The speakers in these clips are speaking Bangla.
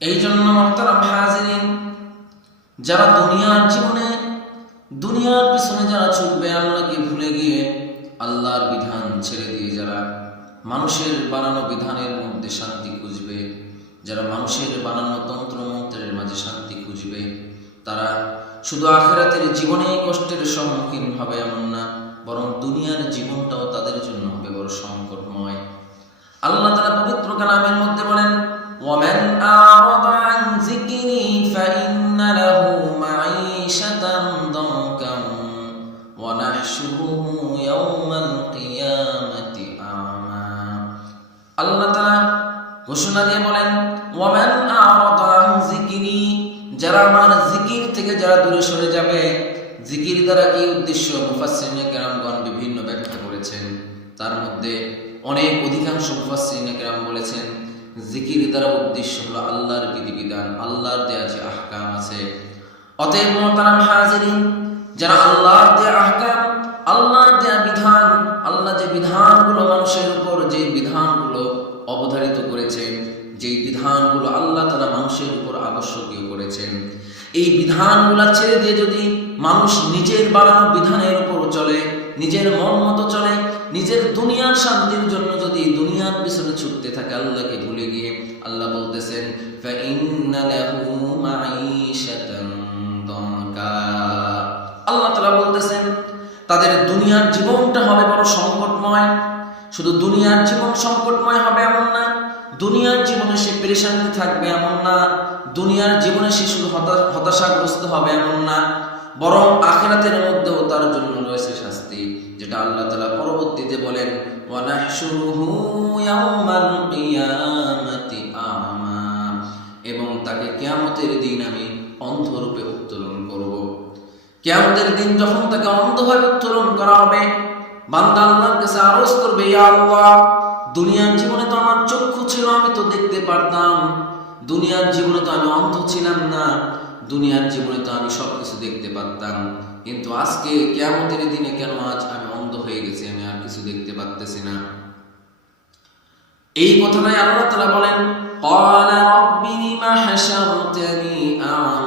এই জন্য মহতারাম হাজিরিন, যারা দুনিয়ার জীবনে, দুনিয়ার পিছনে যারা ছুটবে, আল্লাহকে ভুলে গিয়ে আল্লাহর বিধান ছেড়ে দিয়ে যারা মানুষের বানানো বিধানের মধ্যে শান্তি খুঁজবে, যারা মানুষের বানানো তন্ত্র মন্ত্রের মাঝে শান্তি খুঁজবে, তারা শুধু আখেরাতের জীবনেই কষ্টের সম্মুখীন হবে এমন না, বরং দুনিয়ার জীবনটাও তাদের জন্য হবে বড় সংকটময়। আল্লাহ তারা পবিত্র যারা আমার তার মধ্যে অনেক অধিকাংশ বলেছেন জিকির দ্বারা উদ্দেশ্য হলো আল্লাহর বিধিবিধান, আল্লাহর দেয়া আছে। অতএব মোহতারাম যারা আল্লাহর দেয়া আহকাম আল্লাহ দেয়া বিধান, আল্লাহ যে বিধানগুলো মানুষের উপর, যে বিধানগুলো অবধারিত করেছেন যে বিধানগুলো আল্লাহ তারা মানুষের উপর আবশ্যকীয় করেছেন, এই বিধানগুলো ছেড়ে দিয়ে যদি মানুষ নিজের বাড়ানো বিধানের উপর চলে, নিজের মন মতো চলে, নিজের দুনিয়ার শান্তির জন্য যদি দুনিয়ার পিছনে ছুটতে থাকে, আল্লাহকে ভুলে গিয়ে আল্লাহ বলতেছেন আল্লাহ তালা বলতেছেন তাদের দুনিয়ার জীবনটা হবে বড় সংকটময়। শুধু দুনিয়ার জীবন সংকটময় হবে এমন না, দুনিয়ার জীবনে সে পেরেশানিতে থাকবে এমন না, দুনিয়ার জীবনে সে শুধু হতা- হতাশাগ্রস্ত হবে এমন না, বরং আখেরাতের মধ্যেও তার জন্য রয়েছে শাস্তি, যেটা আল্লাহ তালা পরবর্তীতে বলেন এবং তাকে কিয়ামতের দিন আমি অন্ধরূপে কিয়ামতের দিন যখন তাকে অন্ধভাবে উত্তোলন করা হবে বান্দা আল্লাহর কাছে আরজ করবে ইয়া আল্লাহ দুনিয়ার জীবনে তো আমার চক্ষু ছিল আমি তো দেখতে পারতাম দুনিয়ার জীবনে তো আমি অন্ধ ছিলাম না দুনিয়ার জীবনে তো আমি সবকিছু দেখতে পারতাম কিন্তু আজকে কিয়ামতের দিনে কেন আজ আমি অন্ধ হয়ে গেছি আমি আর কিছু দেখতে পারতেছি না এই কথাটাই আল্লাহ তাআলা বলেন قال رب لم حشرتني أعمى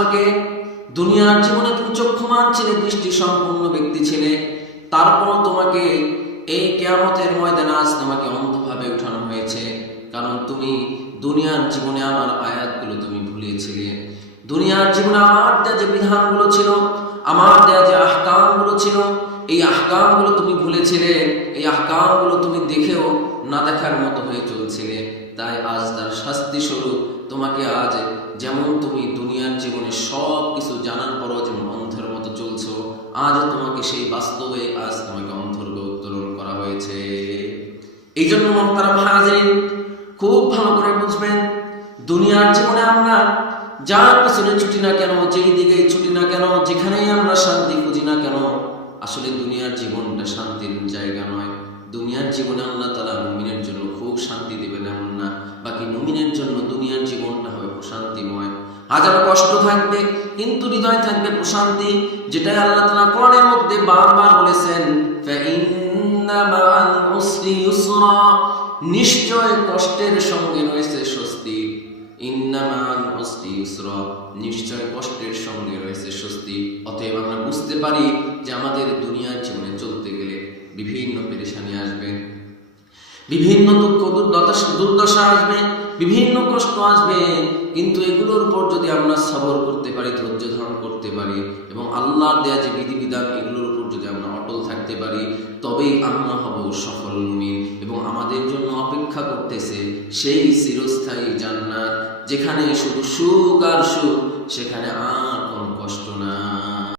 আজ তোমাকে দুনিয়ার জীবনে তুমি চক্ষুমান ছিলে দৃষ্টি সম্পন্ন ব্যক্তি ছিলে তারপর তোমাকে এই কেয়ামতের ময়দানে আজ তোমাকে অন্ধভাবে উঠানো হয়েছে, কারণ তুমি দুনিয়ার জীবনে আমার আয়াতগুলো তুমি ভুলিয়েছিলে। দুনিয়ার জীবনে আমার দেয়া যে বিধানগুলো ছিল, আমার দেয়া যে আহকামগুলো ছিল, এই আহকামগুলো তুমি ভুলেছিলে, এই আহকামগুলো তুমি দেখেও না দেখার মতো হয়ে চলছিলে। তাই আজ তার শাস্তি স্বরূপ তোমাকে আজ যেমন তুমি দুনিয়ার জীবনে সব কিছু জানার পরও যেমন অন্ধের মতো চলছো, আজ তোমাকে সেই বাস্তবে আজ তোমাকে অন্ধর্বে উত্তোলন করা হয়েছে। এই জন্য মহতারাম হাজির। খুব ভালো করে বুঝবেন, দুনিয়ার জীবনে আমরা যার পিছনে ছুটি না কেন, যেই দিকে ছুটি না কেন, যেখানেই আমরা শান্তি খুঁজি না কেন, আসলে দুনিয়ার জীবনটা শান্তির জায়গা নয়। দুনিয়ার জীবনে আল্লাহ তালা মুমিনের জন্য খুব শান্তি দেবেন, এমন না। বাকি মুমিনের জন্য দুনিয়ার জীবনটা হবে প্রশান্তিময়। হাজার কষ্ট থাকবে, কিন্তু হৃদয় থাকবে প্রশান্তি, যেটাই আল্লাহ তালা কোরআনের মধ্যে বারবার বলেছেন নিশ্চয় কষ্টের সঙ্গে রয়েছে স্বস্তি। নিশ্চয় কষ্টের সঙ্গে রয়েছে স্বস্তি। অতএব আমরা বুঝতে পারি যে আমাদের দুনিয়ার জীবনে বিভিন্ন পেরেশানি আসবে, বিভিন্ন দুঃখ, দুর্দশা দুর্দশা আসবে, বিভিন্ন কষ্ট আসবে, কিন্তু এগুলোর উপর যদি আমরা সবর করতে পারি, ধৈর্য ধারণ করতে পারি এবং আল্লাহর দেয়া যে বিধিবিধান, এগুলোর উপর যদি আমরা অটল থাকতে পারি, তবেই আমরা হব সফল মুমিন এবং আমাদের জন্য অপেক্ষা করতেছে সেই চিরস্থায়ী জান্নাত, যেখানে শুধু সুখ আর সুখ, সেখানে আর কোনো কষ্ট নাই।